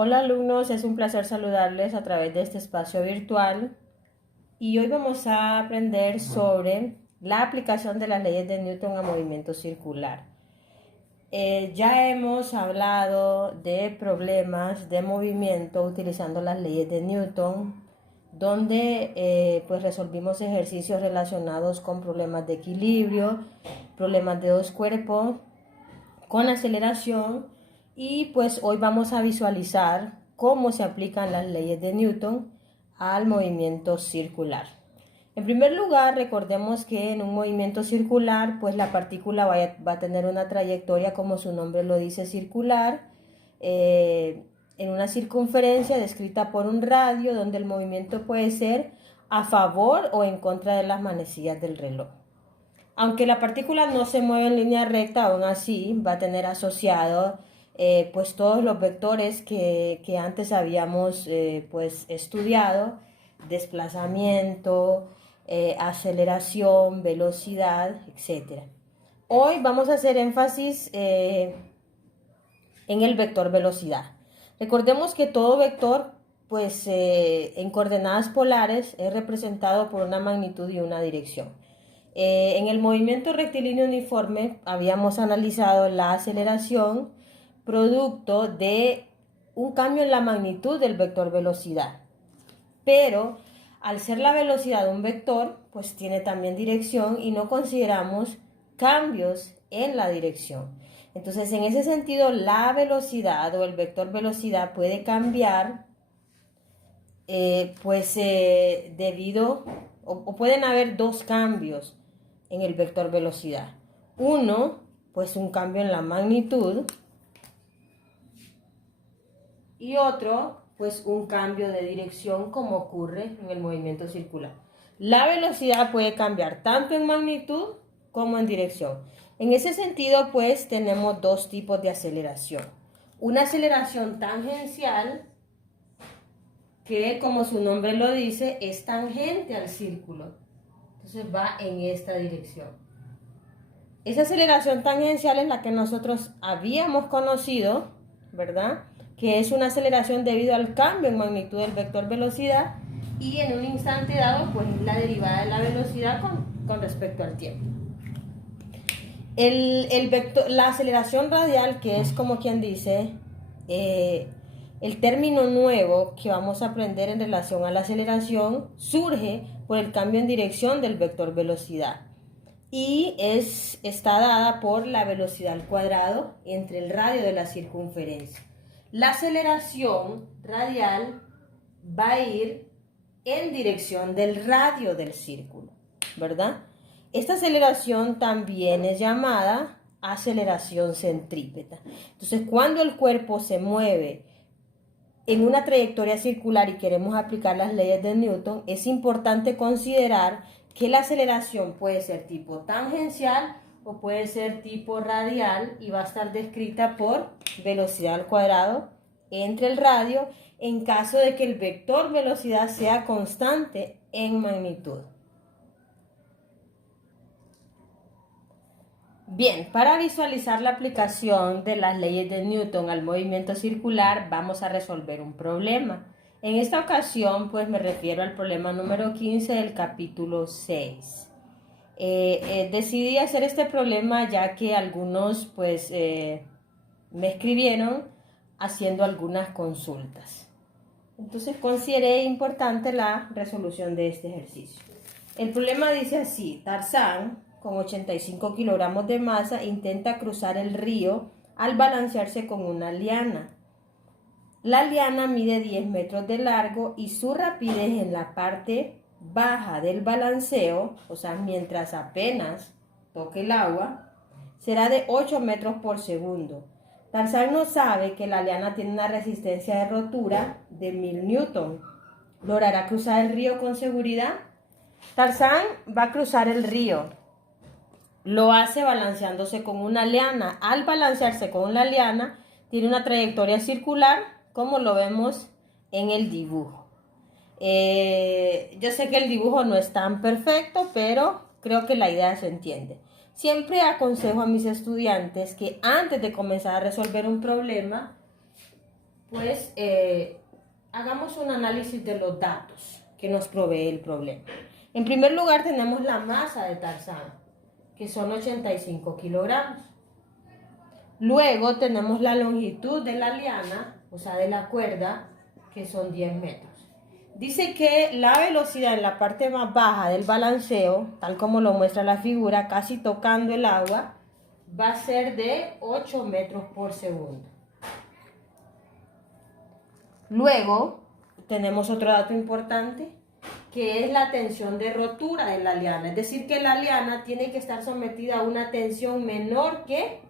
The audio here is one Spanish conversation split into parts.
Hola alumnos, es un placer saludarles a través de este espacio virtual y hoy vamos a aprender sobre la aplicación de las leyes de Newton a movimiento circular. Ya hemos hablado de problemas de movimiento utilizando las leyes de Newton, donde pues resolvimos ejercicios relacionados con problemas de equilibrio, problemas de dos cuerpos, con aceleración, y pues hoy vamos a visualizar cómo se aplican las leyes de Newton al movimiento circular. En primer lugar, recordemos que en un movimiento circular, pues la partícula va a tener una trayectoria, como su nombre lo dice, circular, en una circunferencia descrita por un radio, donde el movimiento puede ser a favor o en contra de las manecillas del reloj. Aunque la partícula no se mueve en línea recta, aún así va a tener asociado pues todos los vectores que antes habíamos pues estudiado: desplazamiento, aceleración, velocidad, etc. Hoy vamos a hacer énfasis en el vector velocidad. Recordemos que todo vector pues en coordenadas polares es representado por una magnitud y una dirección. En el movimiento rectilíneo uniforme habíamos analizado la aceleración producto de un cambio en la magnitud del vector velocidad. Pero al ser la velocidad un vector, pues tiene también dirección y no consideramos cambios en la dirección. Entonces, en ese sentido, la velocidad o el vector velocidad puede cambiar debido o pueden haber dos cambios en el vector velocidad. Uno, pues un cambio en la magnitud, y otro, pues un cambio de dirección, como ocurre en el movimiento circular. La velocidad puede cambiar tanto en magnitud como en dirección. En ese sentido, pues tenemos dos tipos de aceleración. Una aceleración tangencial, que como su nombre lo dice, es tangente al círculo. Entonces va en esta dirección. Esa aceleración tangencial es la que nosotros habíamos conocido, ¿verdad? Que es una aceleración debido al cambio en magnitud del vector velocidad, y en un instante dado, pues la derivada de la velocidad con respecto al tiempo. La aceleración radial, que es como quien dice, el término nuevo que vamos a aprender en relación a la aceleración, surge por el cambio en dirección del vector velocidad y está dada por la velocidad al cuadrado entre el radio de la circunferencia. La aceleración radial va a ir en dirección del radio del círculo, ¿verdad? Esta aceleración también es llamada aceleración centrípeta. Entonces, cuando el cuerpo se mueve en una trayectoria circular y queremos aplicar las leyes de Newton, es importante considerar que la aceleración puede ser tipo tangencial o puede ser tipo radial, y va a estar descrita por velocidad al cuadrado entre el radio en caso de que el vector velocidad sea constante en magnitud. Bien, para visualizar la aplicación de las leyes de Newton al movimiento circular, vamos a resolver un problema. En esta ocasión, pues me refiero al problema número 15 del capítulo 6. Decidí hacer este problema ya que algunos, pues, me escribieron haciendo algunas consultas. Entonces, consideré importante la resolución de este ejercicio. El problema dice así: Tarzán, con 85 kilogramos de masa, intenta cruzar el río al balancearse con una liana. La liana mide 10 metros de largo y su rapidez en la parte baja del balanceo, o sea, mientras apenas toque el agua, será de 8 metros por segundo. Tarzán no sabe que la liana tiene una resistencia de rotura de 1000 newton. ¿Logrará cruzar el río con seguridad? Tarzán va a cruzar el río. Lo hace balanceándose con una liana. Al balancearse con la liana, tiene una trayectoria circular, como lo vemos en el dibujo. Yo sé que el dibujo no es tan perfecto, pero creo que la idea se entiende. Siempre aconsejo a mis estudiantes que antes de comenzar a resolver un problema, pues hagamos un análisis de los datos que nos provee el problema. En primer lugar tenemos la masa de Tarzán, que son 85 kilogramos. Luego tenemos la longitud de la liana, o sea de la cuerda, que son 10 metros. Dice que la velocidad en la parte más baja del balanceo, tal como lo muestra la figura, casi tocando el agua, va a ser de 8 metros por segundo. Luego tenemos otro dato importante, que es la tensión de rotura de la liana. Es decir, que la liana tiene que estar sometida a una tensión menor que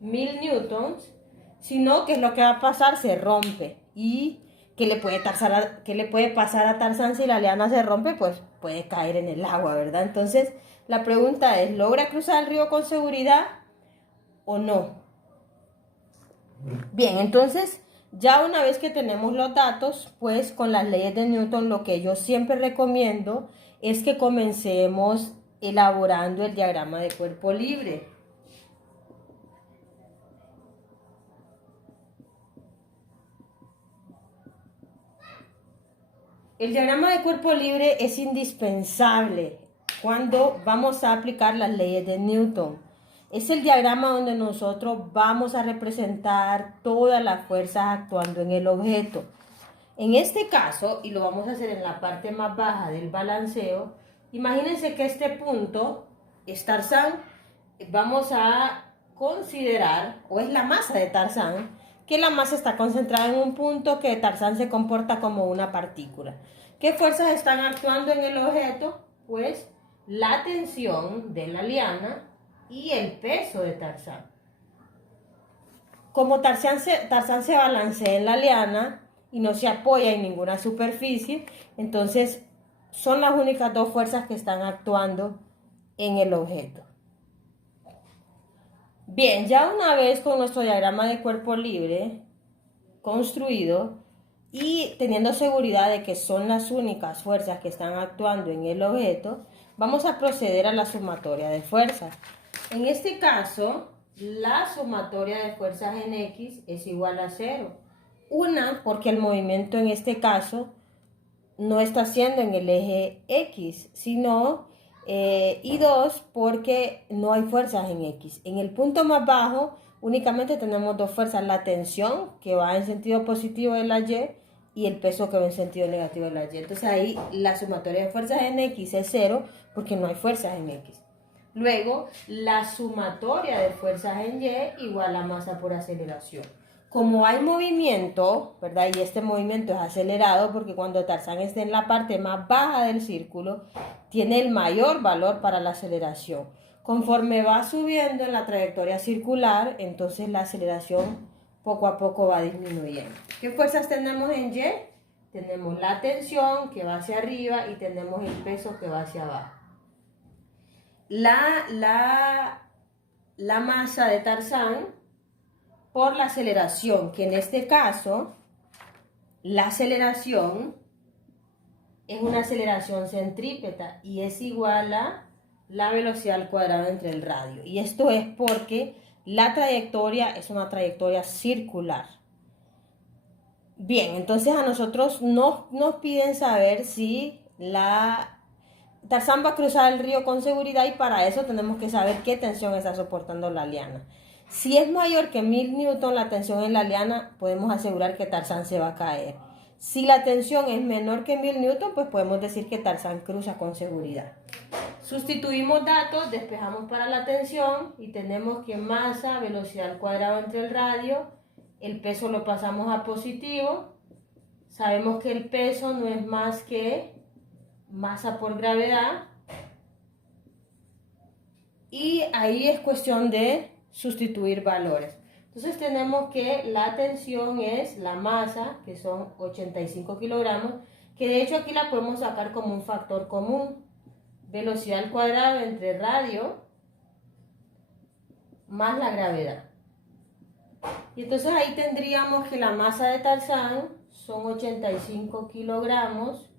1000 newtons, sino que es lo que va a pasar, se rompe. ¿Y qué le puede pasar a Tarzán si la liana se rompe? Pues puede caer en el agua, ¿verdad? Entonces, la pregunta es, ¿logra cruzar el río con seguridad o no? Bien, entonces, ya una vez que tenemos los datos, pues con las leyes de Newton lo que yo siempre recomiendo es que comencemos elaborando el diagrama de cuerpo libre. El diagrama de cuerpo libre es indispensable cuando vamos a aplicar las leyes de Newton. Es el diagrama donde nosotros vamos a representar todas las fuerzas actuando en el objeto. En este caso, y lo vamos a hacer en la parte más baja del balanceo, imagínense que este punto es Tarzán. Vamos a considerar, o es la masa de Tarzán, que la masa está concentrada en un punto, que Tarzán se comporta como una partícula. ¿Qué fuerzas están actuando en el objeto? Pues la tensión de la liana y el peso de Tarzán. Como Tarzán se balancea en la liana y no se apoya en ninguna superficie, entonces son las únicas dos fuerzas que están actuando en el objeto. Bien, ya una vez con nuestro diagrama de cuerpo libre construido y teniendo seguridad de que son las únicas fuerzas que están actuando en el objeto, vamos a proceder a la sumatoria de fuerzas. En este caso, la sumatoria de fuerzas en X es igual a 0. Una, porque el movimiento en este caso no está siendo en el eje X, sino y dos, porque no hay fuerzas en X. En el punto más bajo únicamente tenemos dos fuerzas, la tensión que va en sentido positivo de la y el peso que va en sentido negativo de la Y. Entonces ahí la sumatoria de fuerzas en X es 0 porque no hay fuerzas en X. Luego, la sumatoria de fuerzas en Y igual a masa por aceleración. Como hay movimiento, ¿verdad? Y este movimiento es acelerado porque cuando Tarzán esté en la parte más baja del círculo, tiene el mayor valor para la aceleración. Conforme va subiendo en la trayectoria circular, entonces la aceleración poco a poco va disminuyendo. ¿Qué fuerzas tenemos en Y? Tenemos la tensión que va hacia arriba y tenemos el peso que va hacia abajo. La masa de Tarzán por la aceleración, que en este caso, la aceleración es una aceleración centrípeta y es igual a la velocidad al cuadrado entre el radio. Y esto es porque la trayectoria es una trayectoria circular. Bien, entonces a nosotros nos piden saber si Tarzán va a cruzar el río con seguridad y para eso tenemos que saber qué tensión está soportando la liana. Si es mayor que 1000 newton la tensión en la liana, podemos asegurar que Tarzán se va a caer. Si la tensión es menor que 1000 newton, pues podemos decir que Tarzán cruza con seguridad. Sustituimos datos, despejamos para la tensión y tenemos que masa, velocidad al cuadrado entre el radio, el peso lo pasamos a positivo. Sabemos que el peso no es más que masa por gravedad. Y ahí es cuestión de sustituir valores. Entonces tenemos que la tensión es la masa, que son 85 kilogramos, que de hecho aquí la podemos sacar como un factor común. Velocidad al cuadrado entre radio más la gravedad. Y entonces ahí tendríamos que la masa de Tarzán son 85 kilogramos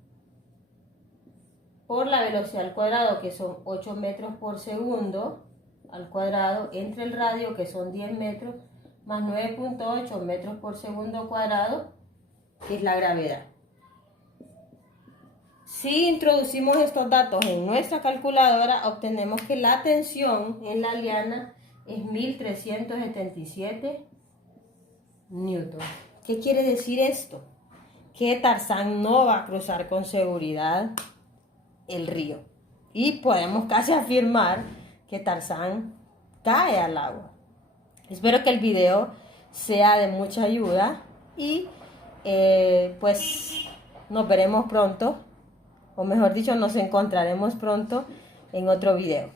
por la velocidad al cuadrado, que son 8 metros por segundo al cuadrado, entre el radio, que son 10 metros, más 9.8 metros por segundo cuadrado, que es la gravedad. Si introducimos estos datos en nuestra calculadora, obtenemos que la tensión en la liana es 1377 newton. ¿Qué quiere decir esto? Que Tarzán no va a cruzar con seguridad el río. Y podemos casi afirmar que Tarzán cae al agua. Espero que el video sea de mucha ayuda y pues nos veremos pronto, o mejor dicho, nos encontraremos pronto en otro video.